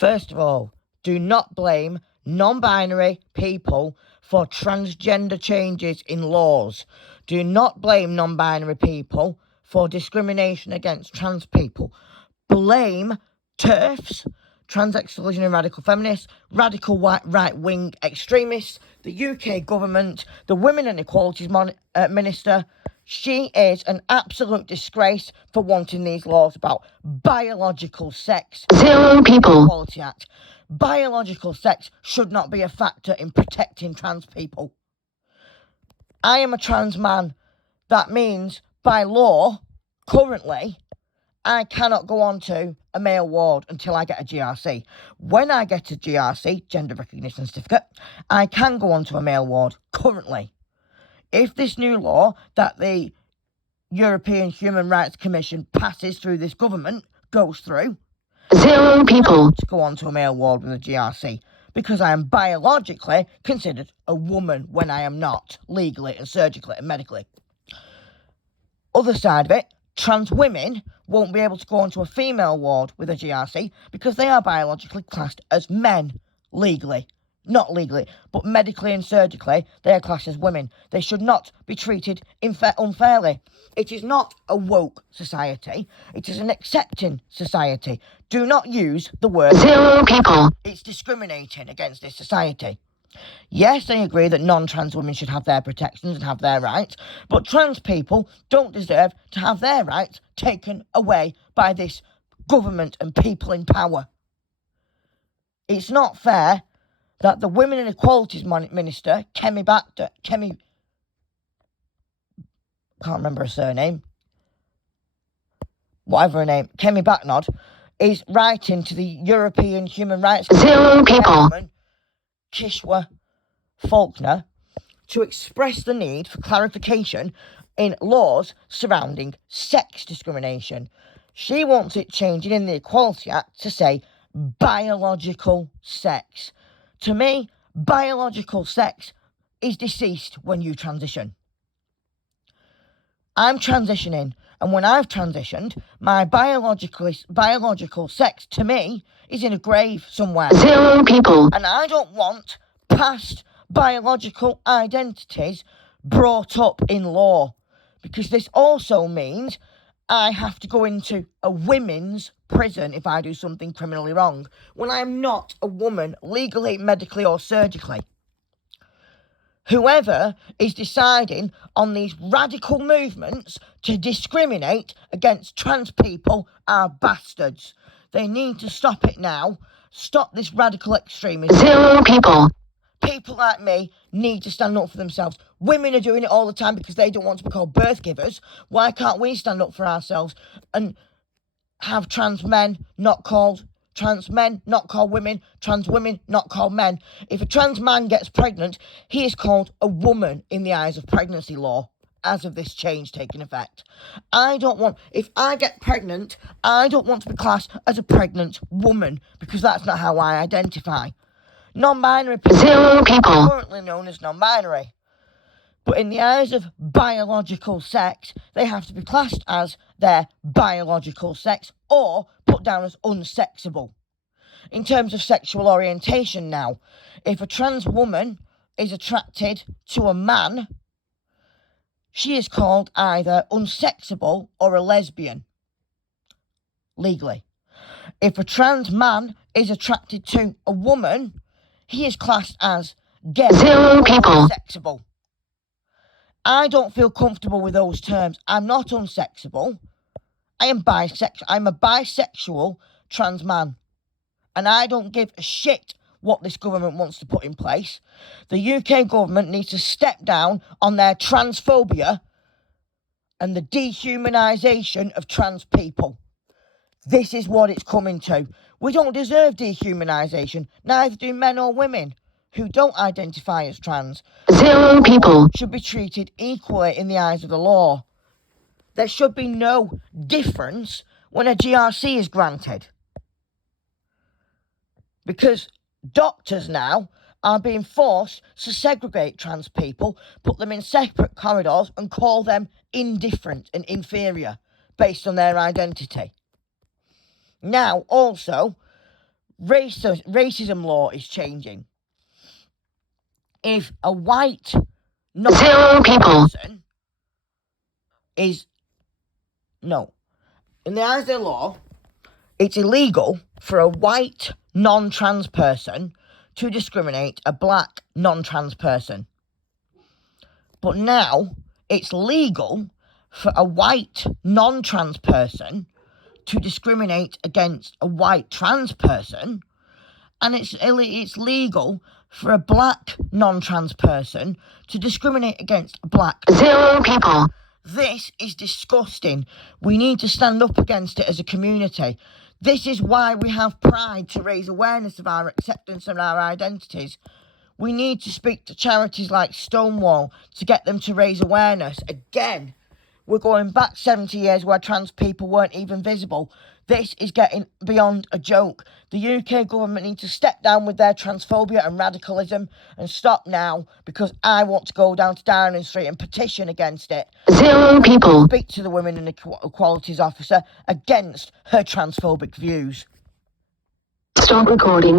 First of all, do not blame non-binary people for transgender changes in laws. Do not blame non-binary people for discrimination against trans people. Blame TERFs, trans exclusionary radical feminists, radical right-wing extremists, the UK government, the Women and Equalities Minister. She is an absolute disgrace for wanting these laws about biological sex. Zero people. Equality Act. Biological sex should not be a factor in protecting trans people. I am a trans man. That means, by law, currently, I cannot go on to a male ward until I get a GRC. When I get a GRC, Gender Recognition Certificate, I can go on to a male ward, currently. If this new law that the European Human Rights Commission passes through this government goes through, zero people to go on to a male ward with a GRC, because I am biologically considered a woman when I am not, legally and surgically and medically. Other side of it, trans women won't be able to go onto a female ward with a GRC because they are biologically classed as men, legally. Not legally, but medically and surgically, they are classed as women. They should not be treated unfairly. It is not a woke society. It is an accepting society. Do not use the word zero people. It's discriminating against this society. Yes, I agree that non-trans women should have their protections and have their rights, but trans people don't deserve to have their rights taken away by this government and people in power. It's not fair that the Women and Equalities Minister, Kemi, can't remember her surname, whatever her name, Kemi Batnod, is writing to the European Human Rights zero people. Kishwa Faulkner to express the need for clarification in laws surrounding sex discrimination. She wants it changing in the Equality Act to say biological sex. To me, biological sex is deceased when you transition. I'm transitioning, and when I've transitioned, my biological sex, to me, is in a grave somewhere. Zero people. And I don't want past biological identities brought up in law, because this also means I have to go into a women's prison if I do something criminally wrong, when I'm not a woman, legally, medically or surgically. Whoever is deciding on these radical movements to discriminate against trans people are bastards. They need to stop it now. Stop this radical extremism. Zero people. People like me need to stand up for themselves. Women are doing it all the time because they don't want to be called birth givers. Why can't we stand up for ourselves and have trans men not called women, trans women not called men? If a trans man gets pregnant, he is called a woman in the eyes of pregnancy law as of this change taking effect. If I get pregnant, I don't want to be classed as a pregnant woman, because that's not how I identify. Non-binary people zero people. are currently known as non-binary. But in the eyes of biological sex, they have to be classed as their biological sex or put down as unsexable. In terms of sexual orientation now, if a trans woman is attracted to a man, she is called either unsexable or a lesbian, legally. If a trans man is attracted to a woman, he is classed as gay zero or people. unsexable. I don't feel comfortable with those terms. I'm not unsexable. I am bisexual. I'm a bisexual trans man. And I don't give a shit what this government wants to put in place. The UK government needs to step down on their transphobia and the dehumanisation of trans people. This is what it's coming to. We don't deserve dehumanisation. Neither do men or women who don't identify as trans. Zero people. Should be treated equally in the eyes of the law. There should be no difference when a GRC is granted. Because doctors now are being forced to segregate trans people, put them in separate corridors and call them indifferent and inferior based on their identity. Now, also, racism law is changing. If a white 0 people, person is no, in the eyes of the law, it's illegal for a white non-trans person to discriminate a black non-trans person. But now it's legal for a white non-trans person to discriminate against a white trans person, and it's legal for a black non-trans person to discriminate against a black. 0 people, This is disgusting. We need to stand up against it as a community. This is why we have Pride, to raise awareness of our acceptance and our identities. We need to speak to charities like Stonewall to get them to raise awareness. Again, we're going back 70 years where trans people weren't even visible. This is getting beyond a joke. The UK government needs to step down with their transphobia and radicalism and stop now, because I want to go down to Downing Street and petition against it. 0 people, Speak to the Women and Equalities Officer against her transphobic views. stop recording.